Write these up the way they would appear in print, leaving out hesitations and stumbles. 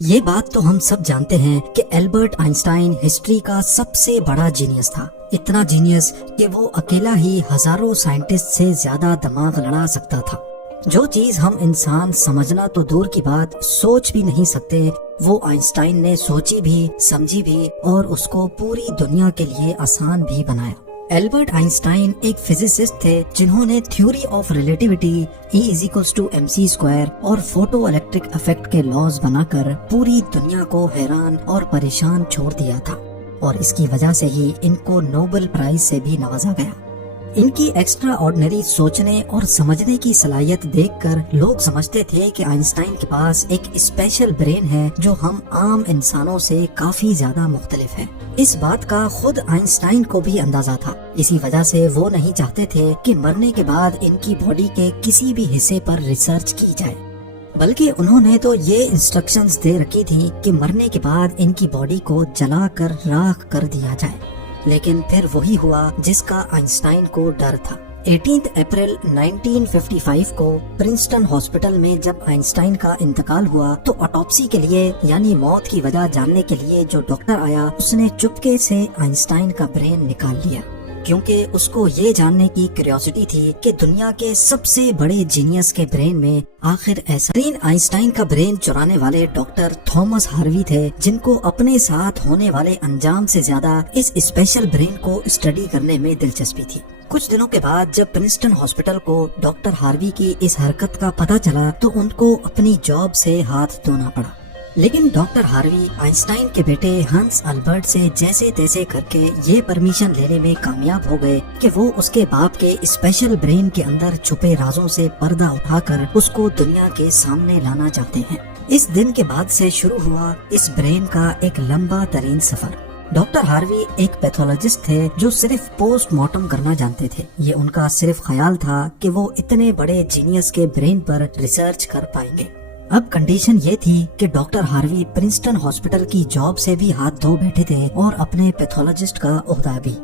یہ بات تو ہم سب جانتے ہیں کہ البرٹ آئنسٹائن ہسٹری کا سب سے بڑا جینیس تھا، اتنا جینیس کہ وہ اکیلا ہی ہزاروں سائنٹسٹ سے زیادہ دماغ لڑا سکتا تھا۔ جو چیز ہم انسان سمجھنا تو دور کی بات سوچ بھی نہیں سکتے، وہ آئنسٹائن نے سوچی بھی، سمجھی بھی اور اس کو پوری دنیا کے لیے آسان بھی بنایا۔ البرٹ آئنسٹائن ایک فزسسٹ تھے جنہوں نے تھیوری آف ریلیٹیوٹی، E=mc² اور فوٹو الیکٹرک افیکٹ کے لاز بنا کر پوری دنیا کو حیران اور پریشان چھوڑ دیا تھا، اور اس کی وجہ سے ہی ان کو نوبل پرائز سے بھی نوازا گیا۔ ان کی ایکسٹرا آرڈنری سوچنے اور سمجھنے کی صلاحیت دیکھ کر لوگ سمجھتے تھے کہ آئنسٹائن کے پاس ایک اسپیشل برین ہے جو ہم عام انسانوں سے کافی زیادہ مختلف ہے۔ اس بات کا خود آئنسٹائن کو بھی اندازہ تھا، اسی وجہ سے وہ نہیں چاہتے تھے کہ مرنے کے بعد ان کی باڈی کے کسی بھی حصے پر ریسرچ کی جائے، بلکہ انہوں نے تو یہ انسٹرکشنز دے رکھی تھی کہ مرنے کے بعد ان کی باڈی کو جلا کر راکھ کر دیا جائے۔ لیکن پھر وہی ہوا جس کا آئنسٹائن کو ڈر تھا۔ 18 اپریل 1955 کو پرنسٹن ہاسپٹل میں جب آئنسٹائن کا انتقال ہوا تو آٹوپسی کے لیے یعنی موت کی وجہ جاننے کے لیے جو ڈاکٹر آیا اس نے چپکے سے آئنسٹائن کا برین نکال لیا، کیونکہ اس کو یہ جاننے کی کیوریوسٹی تھی کہ دنیا کے سب سے بڑے جینیس کے برین میں آخر ایسا۔ آئنسٹائن کا برین چرانے والے ڈاکٹر تھامس ہاروی تھے، جن کو اپنے ساتھ ہونے والے انجام سے زیادہ اس اسپیشل برین کو اسٹڈی کرنے میں دلچسپی تھی۔ کچھ دنوں کے بعد جب پرنسٹن ہاسپٹل کو ڈاکٹر ہاروی کی اس حرکت کا پتہ چلا تو ان کو اپنی جاب سے ہاتھ دھونا پڑا، لیکن ڈاکٹر ہاروی آئنسٹائن کے بیٹے ہنس البرٹ سے جیسے تیسے کر کے یہ پرمیشن لینے میں کامیاب ہو گئے کہ وہ اس کے باپ کے اسپیشل برین کے اندر چھپے رازوں سے پردہ اٹھا کر اس کو دنیا کے سامنے لانا چاہتے ہیں۔ اس دن کے بعد سے شروع ہوا اس برین کا ایک لمبا ترین سفر۔ ڈاکٹر ہاروی ایک پیتھولوجسٹ تھے جو صرف پوسٹ مارٹم کرنا جانتے تھے۔ یہ ان کا صرف خیال تھا کہ وہ اتنے بڑے جینیس کے برین پر ریسرچ کر پائیں گے۔ اب کنڈیشن یہ تھی کہ ڈاکٹر ہاروی پرنسٹن ہاسپٹل کی جاب سے بھی ہاتھ دھو بیٹھے تھے اور اپنے پیتھولوجسٹ کا عہدہ بھی۔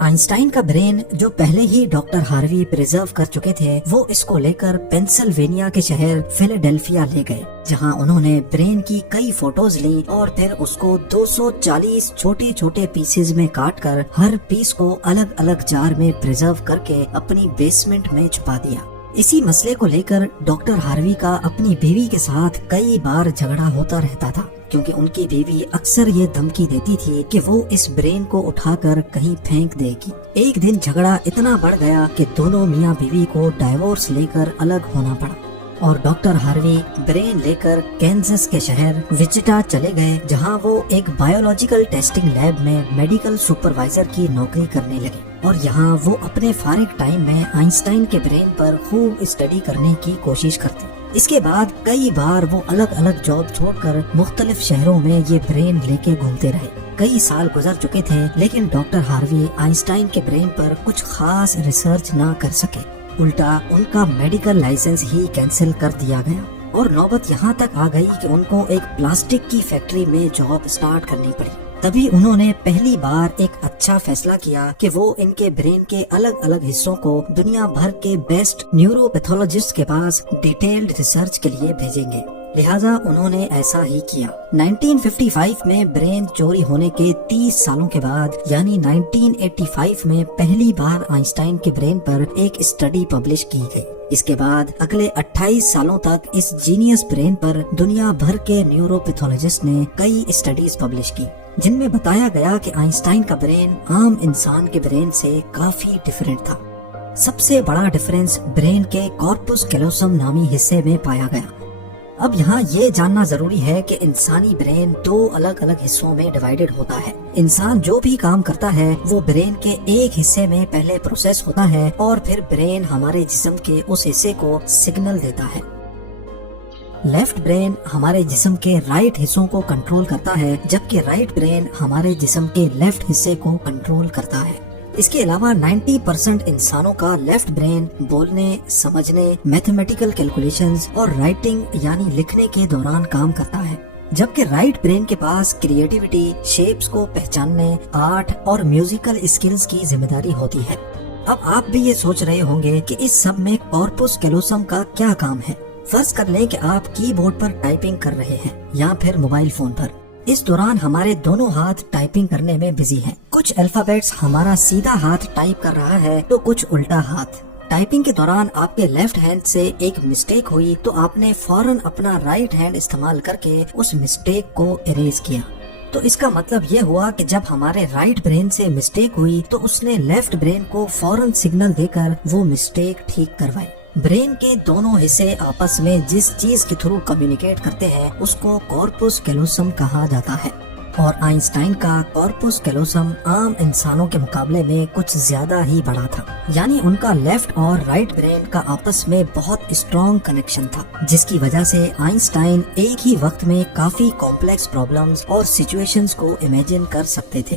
آئنسٹائن کا برین جو پہلے ہی ڈاکٹر ہاروی پریزرو کر چکے تھے، وہ اس کو لے کر پینسلوینیا کے شہر فیلاڈیلفیا لے گئے، جہاں انہوں نے برین کی کئی فوٹوز لیں اور پھر اس کو 240 چھوٹے چھوٹے پیسز میں کاٹ کر ہر پیس کو الگ الگ جار میں پریزرو کر کے اپنی بیسمنٹ میں چھپا دیا۔ اسی مسئلے کو لے کر ڈاکٹر ہاروی کا اپنی بیوی کے ساتھ کئی بار جھگڑا ہوتا رہتا تھا، کیونکہ ان کی بیوی اکثر یہ دھمکی دیتی تھی کہ وہ اس برین کو اٹھا کر کہیں پھینک دے گی۔ ایک دن جھگڑا اتنا بڑھ گیا کہ دونوں میاں بیوی کو ڈائیورس لے کر الگ ہونا پڑا، اور ڈاکٹر ہاروی برین لے کر کینزس کے شہر وچٹا چلے گئے، جہاں وہ ایک بایولوجیکل ٹیسٹنگ لیب میں میڈیکل سپروائزر کی نوکری کرنے لگے، اور یہاں وہ اپنے فارغ ٹائم میں آئنسٹائن کے برین پر خوب اسٹڈی کرنے کی کوشش کرتے۔ اس کے بعد کئی بار وہ الگ الگ جاب چھوڑ کر مختلف شہروں میں یہ برین لے کے گھومتے رہے۔ کئی سال گزر چکے تھے لیکن ڈاکٹر ہاروی آئنسٹائن کے برین پر کچھ خاص ریسرچ نہ کر سکے، الٹا ان کا میڈیکل لائسنس ہی کینسل کر دیا گیا، اور نوبت یہاں تک آ گئی کہ ان کو ایک پلاسٹک کی فیکٹری میں جاب سٹارٹ کرنی پڑی۔ تبھی انہوں نے پہلی بار ایک اچھا فیصلہ کیا کہ وہ ان کے برین کے الگ الگ حصوں کو دنیا بھر کے بیسٹ نیورو پیتھولوجسٹ کے پاس ڈیٹیلڈ ریسرچ کے لیے بھیجیں گے، لہٰذا انہوں نے ایسا ہی کیا۔ 1955 میں برین چوری ہونے کے 30 سالوں کے بعد یعنی 1985 میں پہلی بار آئنسٹائن کے برین پر ایک اسٹڈی پبلش کی گئی۔ اس کے بعد اگلے 28 سالوں تک اس جینیس برین پر دنیا بھر کے نیورو پیتھولوجسٹ نے کئی اسٹڈیز پبلش کی، جن میں بتایا گیا کہ آئنسٹائن کا برین عام انسان کے برین سے کافی ڈیفرنٹ تھا۔ سب سے بڑا ڈیفرنس برین کے کارپس کیلوسم نامی حصے میں پایا گیا۔ اب یہاں یہ جاننا ضروری ہے کہ انسانی برین 2 الگ الگ حصوں میں ڈیوائیڈڈ ہوتا ہے۔ انسان جو بھی کام کرتا ہے وہ برین کے ایک حصے میں پہلے پروسیس ہوتا ہے، اور پھر برین ہمارے جسم کے اس حصے کو سگنل دیتا ہے۔ لیفٹ برین ہمارے جسم کے رائٹ حصوں کو کنٹرول کرتا ہے، جبکہ رائٹ برین ہمارے جسم کے لیفٹ حصے کو کنٹرول کرتا ہے۔ اس کے علاوہ 90% انسانوں کا لیفٹ برین بولنے، سمجھنے، میتھمیٹیکل کیلکولیشنز اور رائٹنگ یعنی لکھنے کے دوران کام کرتا ہے، جبکہ رائٹ برین کے پاس کریٹیوٹی، شیپس کو پہچاننے، آرٹ اور میوزیکل اسکلز کی ذمہ داری ہوتی ہے۔ اب آپ بھی یہ سوچ رہے ہوں گے کہ اس سب میں کارپس کیلوسم کا کیا کام ہے؟ فرض کر لیں کہ آپ کی بورڈ پر ٹائپنگ کر رہے ہیں یا پھر موبائل فون پر. اس دوران ہمارے دونوں ہاتھ ٹائپنگ کرنے میں بزی ہیں. کچھ الفابیٹس ہمارا سیدھا ہاتھ ٹائپ کر رہا ہے تو کچھ الٹا ہاتھ. ٹائپنگ کے دوران آپ کے لیفٹ ہینڈ سے ایک مسٹیک ہوئی تو آپ نے فوراً اپنا رائٹ ہینڈ استعمال کر کے اس مسٹیک کو اریز کیا. تو اس کا مطلب یہ ہوا کہ جب ہمارے رائٹ برین سے مسٹیک ہوئی تو اس نے لیفٹ برین کو فوراً سگنل دے کر وہ مسٹیک ٹھیک کروائی. برین کے دونوں حصے آپس میں جس چیز کے تھرو کمیونیکیٹ کرتے ہیں اس کو کارپس کیلوسم کہا جاتا ہے. اور آئنسٹائن کا کارپس کیلوسم عام انسانوں کے مقابلے میں کچھ زیادہ ہی بڑا تھا. یعنی ان کا لیفٹ اور رائٹ برین کا آپس میں بہت اسٹرانگ کنیکشن تھا، جس کی وجہ سے آئنسٹائن ایک ہی وقت میں کافی کمپلیکس پرابلمز اور سچویشنز کو امیجن کر سکتے تھے.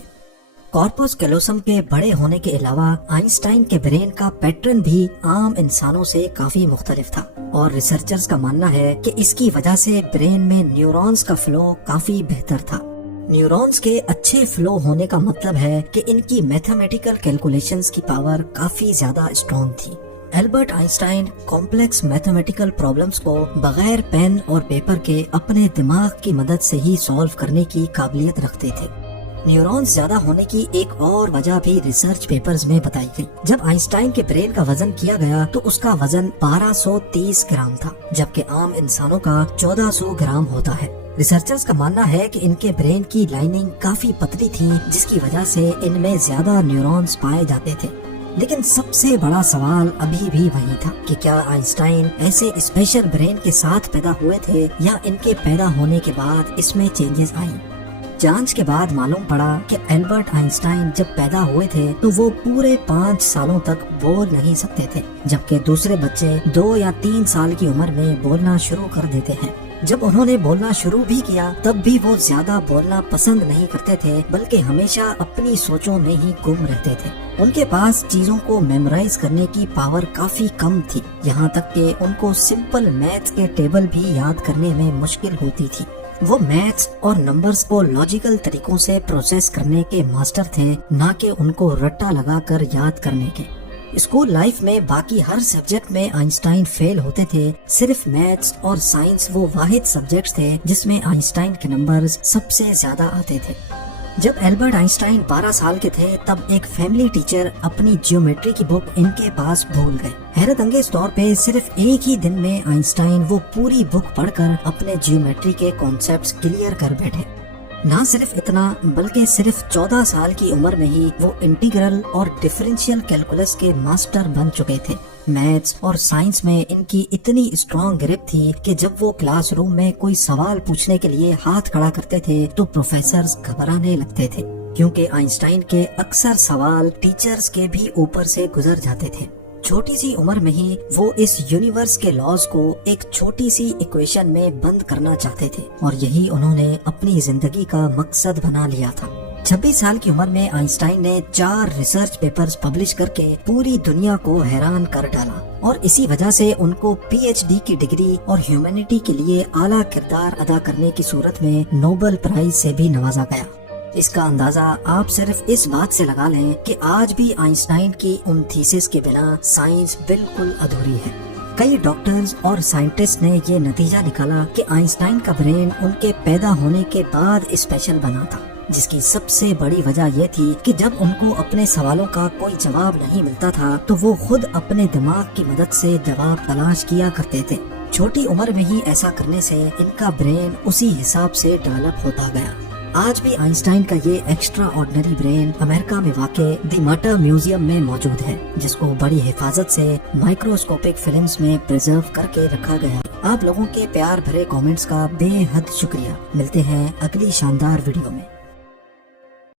کارپس کیلوسم کے بڑے ہونے کے علاوہ آئنسٹائن کے برین کا پیٹرن بھی عام انسانوں سے کافی مختلف تھا، اور ریسرچرز کا ماننا ہے کہ اس کی وجہ سے برین میں نیورونز کا فلو کافی بہتر تھا. نیورونز کے اچھے فلو ہونے کا مطلب ہے کہ ان کی میتھمیٹیکل کیلکولیشنز کی پاور کافی زیادہ اسٹرانگ تھی. Albert Einstein complex mathematical problems کو بغیر پین اور پیپر کے اپنے دماغ کی مدد سے ہی سالو کرنے کی قابلیت رکھتے تھے. نیورونز زیادہ ہونے کی ایک اور وجہ بھی ریسرچ پیپرز میں بتائی گئی. جب آئنسٹائن کے برین کا وزن کیا گیا تو اس کا وزن 1230 گرام تھا، جبکہ عام انسانوں کا 1400 گرام ہوتا ہے. ریسرچرز کا ماننا ہے کہ ان کے برین کی لائننگ کافی پتلی تھی، جس کی وجہ سے ان میں زیادہ نیورونز پائے جاتے تھے. لیکن سب سے بڑا سوال ابھی بھی وہی تھا کہ کیا آئنسٹائن ایسے اسپیشل برین کے ساتھ پیدا ہوئے تھے یا ان کے پیدا ہونے کے بعد اس میں چینجز آئیں. جانچ کے بعد معلوم پڑا کہ البرٹ آئنسٹائن جب پیدا ہوئے تھے تو وہ پورے 5 سالوں تک بول نہیں سکتے تھے، جبکہ دوسرے بچے 2 یا 3 سال کی عمر میں بولنا شروع کر دیتے ہیں. جب انہوں نے بولنا شروع بھی کیا تب بھی وہ زیادہ بولنا پسند نہیں کرتے تھے، بلکہ ہمیشہ اپنی سوچوں میں ہی گم رہتے تھے. ان کے پاس چیزوں کو میمورائز کرنے کی پاور کافی کم تھی، یہاں تک کہ ان کو سمپل میتھس کے ٹیبل بھی یاد کرنے میں مشکل ہوتی تھی. وہ میتھس اور نمبرز کو لاجیکل طریقوں سے پروسیس کرنے کے ماسٹر تھے، نہ کہ ان کو رٹا لگا کر یاد کرنے کے. اسکول لائف میں باقی ہر سبجیکٹ میں آئنسٹائن فیل ہوتے تھے، صرف میتھس اور سائنس وہ واحد سبجیکٹس تھے جس میں آئنسٹائن کے نمبرز سب سے زیادہ آتے تھے. جب البرٹ آئنسٹائن 12 سال کے تھے تب ایک فیملی ٹیچر اپنی جیومیٹری کی بک ان کے پاس بھول گئے. حیرت انگیز طور پہ صرف ایک ہی دن میں آئنسٹائن وہ پوری بک پڑھ کر اپنے جیومیٹری کے کانسیپٹس کلیئر کر بیٹھے. نہ صرف اتنا بلکہ صرف 14 سال کی عمر میں ہی وہ انٹیگرل اور ڈفرینشیل کیلکولس کے ماسٹر بن چکے تھے. میتھس اور سائنس میں ان کی اتنی اسٹرانگ گرپ تھی کہ جب وہ کلاس روم میں کوئی سوال پوچھنے کے لیے ہاتھ کھڑا کرتے تھے تو پروفیسرز گھبرانے لگتے تھے، کیونکہ آئنسٹائن کے اکثر سوال ٹیچرز کے بھی اوپر سے گزر جاتے تھے. چھوٹی سی عمر میں ہی وہ اس یونیورس کے لاز کو ایک چھوٹی سی ایکویشن میں بند کرنا چاہتے تھے، اور یہی انہوں نے اپنی زندگی کا مقصد بنا لیا تھا. 26 سال کی عمر میں آئنسٹائن نے 4 ریسرچ پیپرز پبلش کر کے پوری دنیا کو حیران کر ڈالا، اور اسی وجہ سے ان کو PhD کی ڈگری اور ہیومینٹی کے لیے اعلیٰ کردار ادا کرنے کی صورت میں نوبل پرائز سے بھی نوازا گیا. اس کا اندازہ آپ صرف اس بات سے لگا لیں کہ آج بھی آئنسٹائن کی ان تھیسس کے بنا سائنس بالکل ادھوری ہے. کئی ڈاکٹرز اور سائنٹسٹ نے یہ نتیجہ نکالا کہ آئنسٹائن کا برین ان کے پیدا ہونے کے بعد اسپیشل بنا تھا، جس کی سب سے بڑی وجہ یہ تھی کہ جب ان کو اپنے سوالوں کا کوئی جواب نہیں ملتا تھا تو وہ خود اپنے دماغ کی مدد سے جواب تلاش کیا کرتے تھے. چھوٹی عمر میں ہی ایسا کرنے سے ان کا برین اسی حساب سے ڈیولپ ہوتا گیا. آج بھی آئنسٹائن کا یہ ایکسٹرا آرڈنری برین امریکہ میں واقع دی مٹر میوزیم میں موجود ہے، جس کو بڑی حفاظت سے مائکروسکوپک فلمز میں پریزرو کر کے رکھا گیا. آپ لوگوں کے پیار بھرے کامنٹس کا بے حد شکریہ. ملتے ہیں اگلی شاندار ویڈیو میں.